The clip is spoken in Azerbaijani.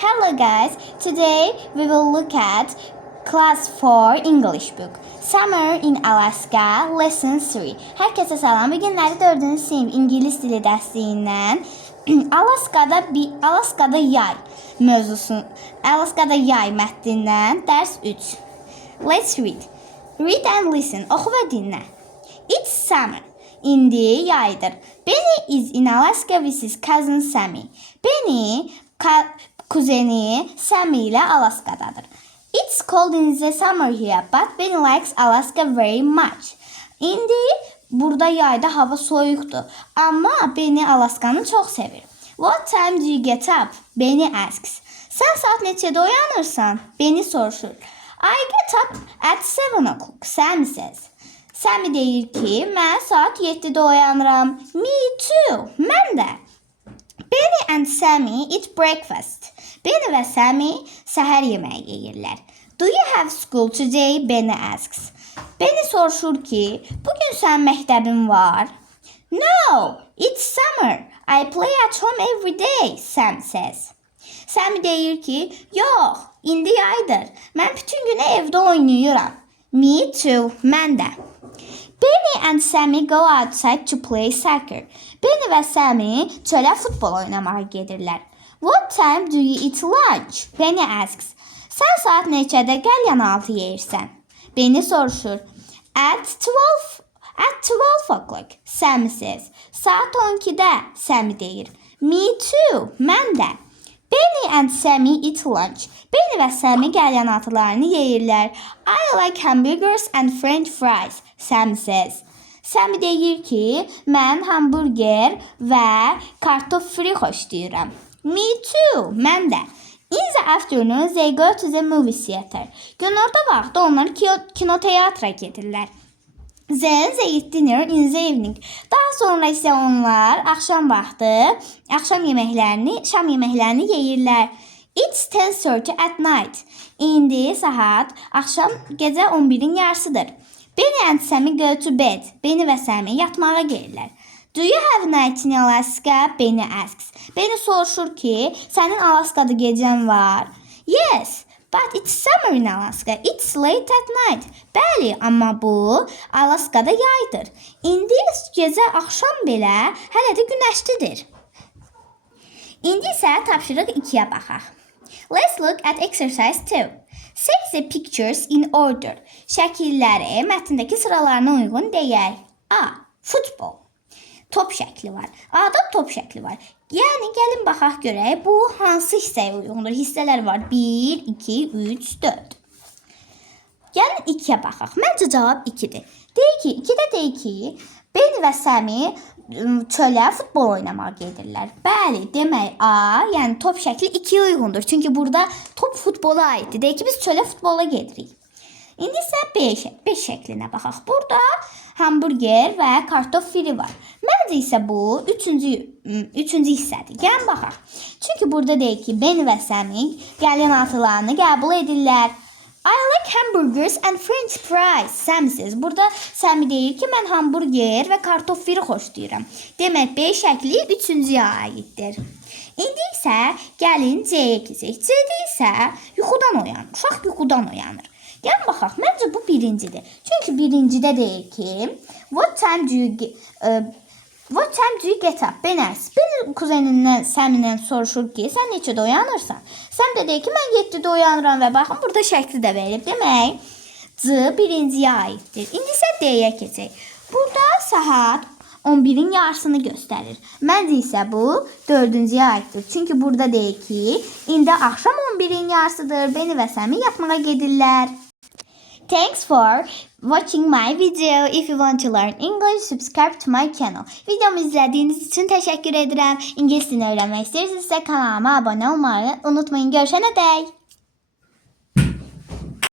Hello guys, today we will look at Class 4 English book. Summer in Alaska, Lesson 3. Herkese selam. Bugünləri 4-cü sinif İngilis dili dərsliyindən Alaskada yay mövzusu, Alaskada yay mətnindən dərs 3. Let's read. Read and listen. Oxu və dinlə. It's summer. İndi yaydır. Benny is in Alaska with his cousin Sammy. Benny kuzeni Sammy ilə Alaskadadır. It's cold in the summer here, but Benny likes Alaska very much. İndi burada yayda hava soyuqdur, amma Benny Alaskanı çox sevir. What time do you get up? Benny asks. Sən saat neçədə oyanırsan? Benny soruşur. I get up at 7 o'clock, Sammy says. Sammy deyir ki, mən saat 7-də oyanıram. Me too, mən də. Benny and Sammy eat breakfast. Benny və Sammy səhər yeməyi yeyirlər. Do you have school today? Benny asks. Benny soruşur ki, bugün sənin məktəbin var? No, it's summer. I play at home every day, Sam says. Sammy deyir ki, yox, indi yaydır. Mən bütün günü evdə oynayıram. Me too, mən də. Benny and Sammy go outside to play soccer. Benny və Sammy çölə futbol oynamağa gedirlər. What time do you eat lunch? Benny asks. Sən saat neçədə qəlyanaltı yeyirsən? Benny soruşur. At 12 o'clock, Sammy says. Saat 12-də, Sammy deyir. Me too, mən də. Benny and Sammy eat lunch. Benny və Sammy qəlyanaltılarını yeyirlər. I like hamburgers and french fries, Sammy says. Sammy deyir ki, mən hamburger və kartof fri xoşlayıram. Me too, mən də. In the afternoon, they go to the movie theater. Günorta vaxtı onlar kinoteatra gedirlər. Then they eat dinner in the evening. Daha sonra isə onlar axşam vaxtı şam yeməklərini yeyirlər. It's 10:30 at night. İndi saat gecə 11-in yarısıdır. Benny and Sammy go to bed. Benny və Sammy yatmağa gelirlər. Do you have night in Alaska? Benny asks. Benny soruşur ki, sənin Alaskada gecən var? Yes, but it's summer in Alaska. It's late at night. Bəli, amma bu Alaskada yaydır. İndi gecə axşam belə hələ də günəşlidir. İndi isə tapşırıq 2-yə baxaq. Let's look at exercise 2. Set the pictures in order. Şəkilləri mətndəki sıralarına uyğun deyək. A. Futbol. Top şəkli var. A-da top şəkli var. Yəni, gəlin baxaq görək, bu hansı hissəyə uyğundur? Hissələr var. 1, 2, 3, 4. Gəlin 2-yə baxaq. Məncə cavab 2-dir. Deyək ki, Benny və Sammy çölə futbol oynamağa gedirlər. Bəli, demək A, yəni top şəkli 2-yə uyğundur. Çünki burada top futbola aiddir. Deyək ki, biz çölə futbola gedirik. İndi isə B şəklinə baxaq. Burada hamburger və kartof firi var. Məncə isə bu üçüncü hissədir. Gəlin baxaq. Çünki burada deyək ki, Benny və Sammy qəlyanaltılarını qəbul edirlər. I like hamburgers and french fries, Sammy says. Burada Sammy deyir ki, mən hamburger və kartof firi xoşlayıram. Demək, B şəkli üçüncüyə aiddir. İndi isə gəlin C-yə keçək. C-də isə uşaq yuxudan oyanır. Gəlin baxaq, məncə bu birincidir. Çünki birincidə deyir ki, what time do you get up? Benny kuzenindən, Sammy'dən soruşur ki, sən neçədə oyanırsan? Sam da deyir ki, mən 7-də oyanıram və baxın, burada şəkli də verib. Demək, C birinciyə aiddir. İndi isə D-yə keçək. Burada saat 11-in yarısını göstərir. Məncə isə bu 4-cüyə aiddir. Çünki burada deyir ki, indi axşam 11-in yarısıdır. Benny və Sammy yatmağa gedirlər. Thanks for watching my video. If you want to learn English, subscribe to my channel. Videomu izlədiyiniz üçün təşəkkür edirəm. İngilis dilini öyrənmək istəyirsinizsə kanalıma abunə olmayı unutmayın. Görüşənədək.